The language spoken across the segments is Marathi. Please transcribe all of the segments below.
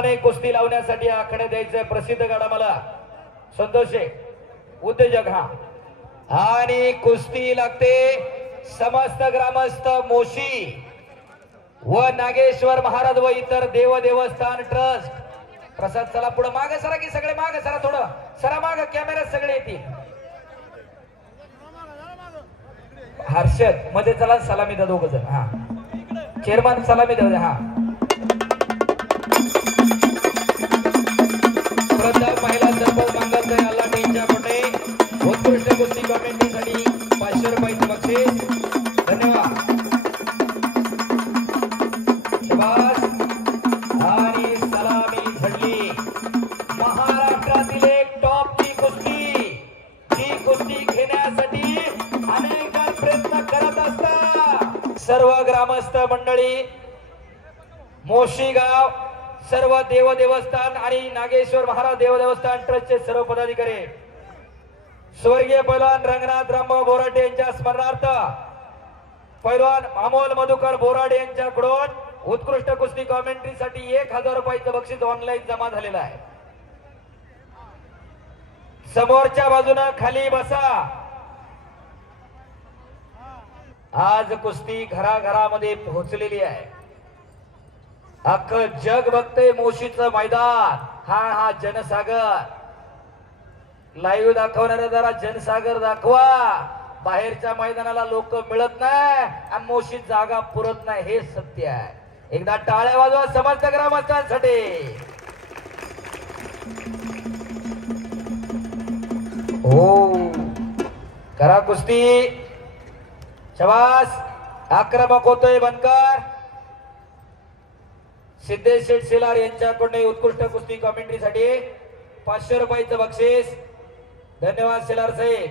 कुस्ती लावण्यासाठी आखणे द्यायचे प्रसिद्ध गाडा मला संतोष उद्योजक हा आणि कुस्ती लागते समस्त ग्रामस्थ मोशी व नागेश्वर महाराज व इतर देव देवस्थान ट्रस्ट प्रसाद चला पुढे मागे सरा की सगळे मागे सरा थोडं सरा मागे कॅमेरा सगळे येतील हर्षद मध्ये चला सलामी द्या दोघ जण हा चेअरमन सलामी द्या हा प्रथम महिला सरपंच मंगलताई अल्लाटे यांच्याकडे उत्कृष्ट कुस्ती कमेंट्रीसाठी 500 रुपयाचे बक्षीस धन्यवाद शाबास आणि सलामी झडली महाराष्ट्रातील एक टॉपची कुस्ती ही कुस्ती घेण्यासाठी अनेक जण प्रयत्न करत असतात सर्व ग्रामस्थ मंडळी मोशी गाव सर्व देव देवस्थान आणि नागेश्वर महाराज देव देवस्थान ट्रस्टचे सर्व पदाधिकारी स्वर्गीय पैलवान रंगनाथ रामभाऊ बोराडे यांच्या स्मरणार्थ पैलवान अमोल मधुकर बोराडे यांच्याकडून उत्कृष्ट कुस्ती कॉमेंट्रीसाठी 1000 रुपयाचं बक्षीस ऑनलाईन जमा झालेलं आहे समोरच्या बाजूने खाली बसा आज कुस्ती घराघरामध्ये पोहोचलेली आहे अख्खं जग बघते मोशीचं मैदान हा जनसागर लाईव्ह दाखवणारा जरा जनसागर दाखवा बाहेरच्या मैदानाला लोक मिळत नाही आणि मोशीत जागा पुरत नाही हे सत्य आहे एकदा टाळ्या वाजवा समस्त ग्रामस्थांसाठी हो करा कुस्ती शाबास आक्रमक होतोय बनकर सिद्धेश शेठ शेलार यांच्याकडून उत्कृष्ट कुस्ती कॉमेंट्रीसाठी 500 रुपयाचं बक्षीस धन्यवाद शेलार साहेब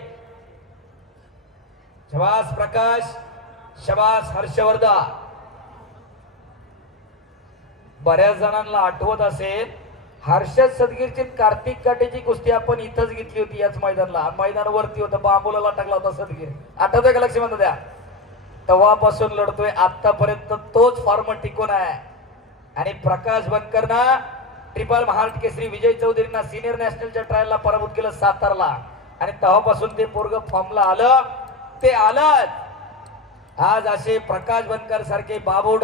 शाबास प्रकाश शाबास हर्षवर्धन बऱ्याच जणांना आठवत असेल हर्षद सदगीरची कार्तिक काटेची कुस्ती आपण इथंच घेतली होती याच मैदानावरती होतं बांबुलाला टाकला होता सदगीर आठवतोय का लक्ष्मण द्या तेव्हापासून लढतोय आतापर्यंत तोच फॉर्म टिकून आहे आणि प्रकाश बनकरना ट्रिपल महाराष्ट्र केसरी विजय चौधरींना सिनियर नॅशनलच्या ट्रायलला पराभूत केलं सातारला आणि तेव्हापासून ते पोरग फॉर्मला आलं ते आलंच आज असे प्रकाश बनकर सारखे बाबू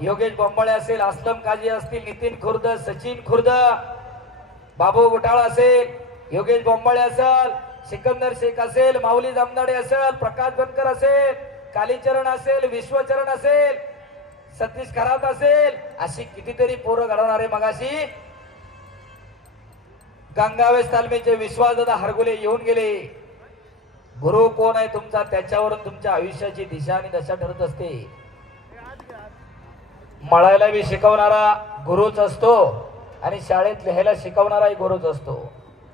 योगेश बोंबाळे असेल असलम काजी असतील नितीन खुर्द सचिन खुर्द बाबू गुटाळ असेल योगेश बोंबाळे असेल सिकंदर शेख असेल माऊली जामदाडे असेल प्रकाश बनकर असेल कालीचरण असेल विश्वचरण असेल सतीश खरात असेल अशी कितीतरी पोरं घडवणारे मगाशी गंगावेश तालमीचे विश्वासदादा हरगुले येऊन गेले गुरु कोण आहे तुमचा त्याच्यावरून तुमच्या आयुष्याची दिशा आणि दशा ठरत असते मळायला बी शिकवणारा गुरुच असतो आणि शाळेत लिहायला शिकवणाराही गुरुच असतो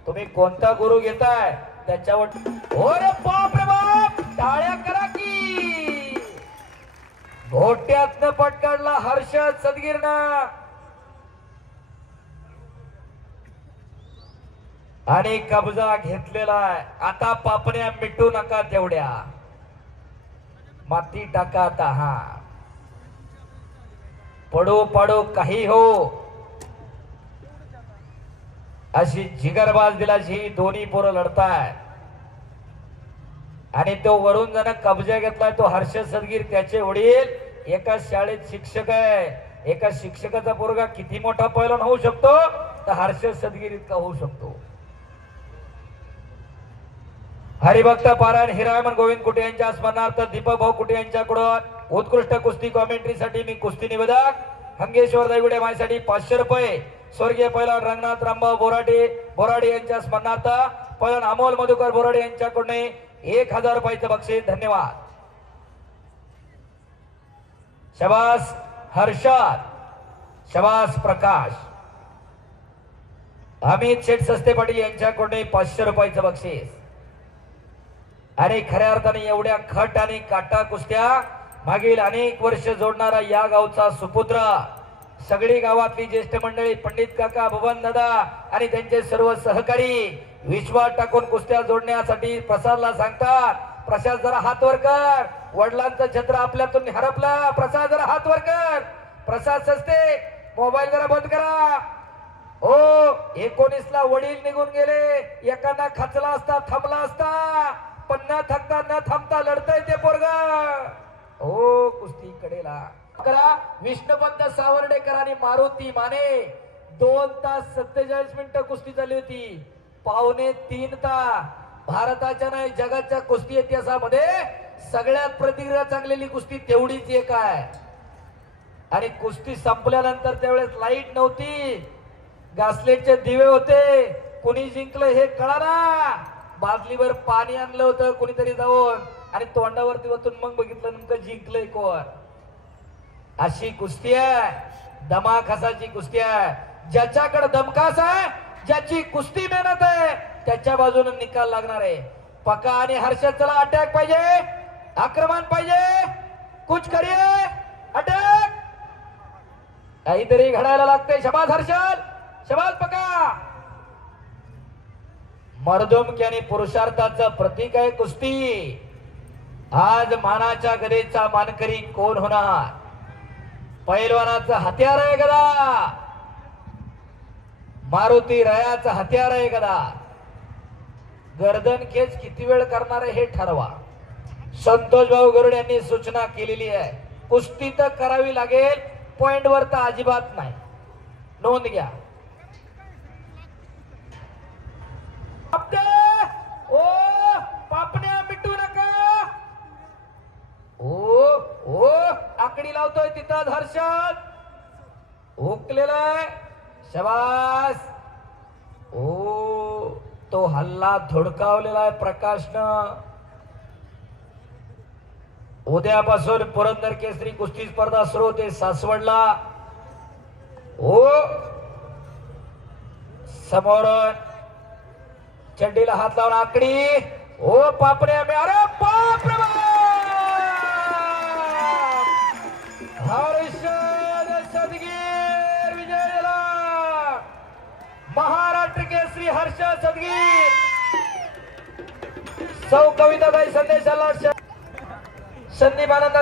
तुम्ही कोणता गुरु घेताय त्याच्यावर बाप रे बाप टाळ्या करा की घोट्यातनं पटकाडला हर्षद सदगीरनं आणि कब्जा घेतलेला आहे आता पापण्या मिटू नका तेवढ्या माती टाका आता हा पडो पडो काही हो अशी जिगरबाज दिलाशी दोन्ही पोरं लढताय आणि तो वरून जण कब्जा घेतलाय तो हर्षद सदगीर त्याचे वडील एका शाळेत शिक्षक आहे एका शिक्षकाचा पोरगा किती मोठा पैलवान होऊ शकतो तर हर्षद सदगीर इतका होऊ शकतो हरिभक्त पारायण हिरामन गोविंद कुटे यांच्या स्मरणार्थ दीपक भाऊ कुटे यांच्याकडून उत्कृष्ट कुस्ती कॉमेंट्रीसाठी मी कुस्ती निवेदक हंगेश्वर दैगुडे माझ्यासाठी 500 रुपये स्वर्गीय पैलवान रंगनाथ रामभाऊ बोराडे यांच्या स्मरणार्थ पैलवान अमोल मधुकर बोराडे यांच्याकडून 1000 रुपयाचं बक्षीस धन्यवाद शाबास हर्षद शाबास प्रकाश अमित शेठ सस्ते पाटील यांच्याकडून 500 रुपयाचं बक्षीस अरे खऱ्या अर्थाने एवढ्या खट आणि काटा कुस्त्या मागील अनेक वर्ष जोडणारा या गावचा सुपुत्र सगळी गावातली ज्येष्ठ मंडळी पंडित काका भवन दादा आणि त्यांचे सर्व सहकारी विश्वास टाकून कुस्त्या जोडण्यासाठी प्रसादला सांगतात प्रसाद जरा हात वर कर वडिलांचं छत्र आपल्यातून हरपला प्रसाद जरा हात वर कर प्रसाद सस्ते मोबाईल जरा बंद करा 19 ला वडील निघून गेले, एकाना खचला असता थांबला असता, पण न थकता न थांबता लढतय ते पोरग. हो कुस्ती कडेला करा. विष्णुपंत सावर्डेकर आणि मारुती माने 2 तास 47 मिनिटं कुस्ती झाली होती. 2.25 तास. भारताच्या नाही जगाच्या कुस्ती इतिहासामध्ये सगळ्यात प्रतिक्रिया चांगलेली कुस्ती तेवढीच एक आहे. आणि कुस्ती संपल्यानंतर त्यावेळेस लाईट नव्हती, घासलेटचे दिवे होते. कुणी जिंकलं हे कळाना. बादलीवर पाणी आणलं होतं कुणीतरी जाऊन आणि तोंडावरती वतून मग बघितलं नेमकं जिंकलंय कोण. अशी कुस्ती आहे, दमाखासाची कुस्ती आहे. ज्याच्याकडे दमखास आहे, ज्याची कुस्ती मेहनत आहे, त्याच्या बाजूने निकाल लागणार आहे. पका आणि हर्षद चला अटॅक पाहिजे, आक्रमण पाहिजे, कुछ करिए, अटॅक काहीतरी घडायला लागते. शबाज हर्षद, शबाज पका. मर्दुमकी आणि पुरुषार्थाचं प्रतीक आहे कुस्ती. आज मानाच्या गदेचा मानकरी कोण होणार? पैलवानाचं हत्यार आहे गदा, मारुती रायाचं हत्यार आहे गदा. गर्दन खेच किती वेळ करणार आहे हे ठरवा. संतोष भाऊ गरुड यांनी सूचना केलेली आहे. कुस्ती तर करावी लागेल, पॉइंट वर तर अजिबात नाही. नोंद घ्या. ओ पापण्या मिटू नका. ओ ओ आकडी लावतोय तिथं हर्षद. हुकलेला आहे. शबास. ओ तो हल्ला धुडकावलेला आहे प्रकाशनं. उद्यापासून पुरंदर केसरी कुस्ती स्पर्धा सुरू होते सासवडला. ओ समोरून चड्डीला हात लावून आकडी. ओ पापण्या मे, अरे बाप रे बाप. हर्षद सदगीर विजय झाला. महाराष्ट्र केसरी हर्षद सदगीर. सौ कविताताई संदेशाला संदीप आनंद